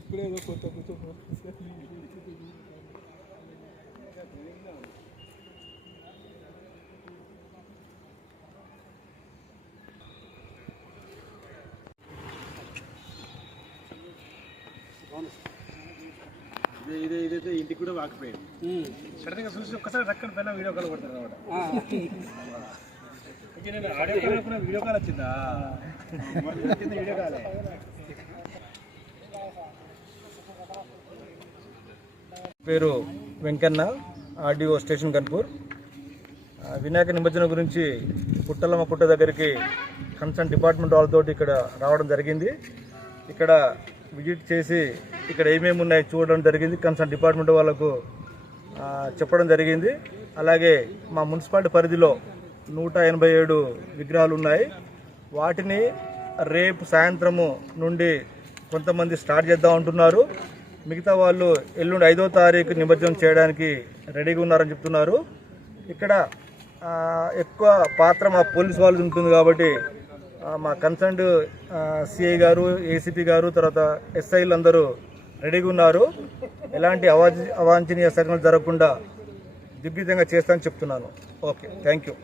ఇప్పుడేదో కొత్త కొత్త ఇదైతే ఇంటికి కూడా వాకిపోయింది. సడన్గా చూసి ఒక్కసారి రక్కన పైన వీడియో కాల్ కొడతారు అనమాట. నేను ఆడియో కాల్ కూడా వీడియో కాల్ వచ్చిందా? వీడియో కాలే. పేరు వెంకన్న, ఆర్డీఓ స్టేషన్ కన్పూర్. వినాయక నిమజ్జనం గురించి పుట్టలమ్మ పుట్ట దగ్గరికి కన్సర్న్ డిపార్ట్మెంట్ వాళ్ళతో ఇక్కడ రావడం జరిగింది. ఇక్కడ విజిట్ చేసి ఇక్కడ ఏమేమి ఉన్నాయి చూడడం జరిగింది. కన్సర్న్ డిపార్ట్మెంట్ వాళ్ళకు చెప్పడం జరిగింది. అలాగే మా మున్సిపాలిటీ పరిధిలో 187 విగ్రహాలు ఉన్నాయి. వాటిని రేపు సాయంత్రము నుండి కొంతమంది స్టార్ట్ చేద్దాం అంటున్నారు. మిగతా వాళ్ళు ఎల్లుండి 5వ తారీఖు నిమజ్జనం చేయడానికి రెడీగా ఉన్నారని చెప్తున్నారు. ఇక్కడ ఎక్కువ పాత్ర మా పోలీస్ వాళ్ళు ఉంటుంది కాబట్టి మా కన్సర్న్డ్ సిఐ గారు, ఏసీపీ గారు, తర్వాత ఎస్ఐలు అందరూ రెడీగా ఉన్నారు. ఎలాంటి అవాంఛనీయ సంఘటనలు జరగకుండా దిగ్విజయంగా చేస్తానని చెప్తున్నాను. Okay, thank you.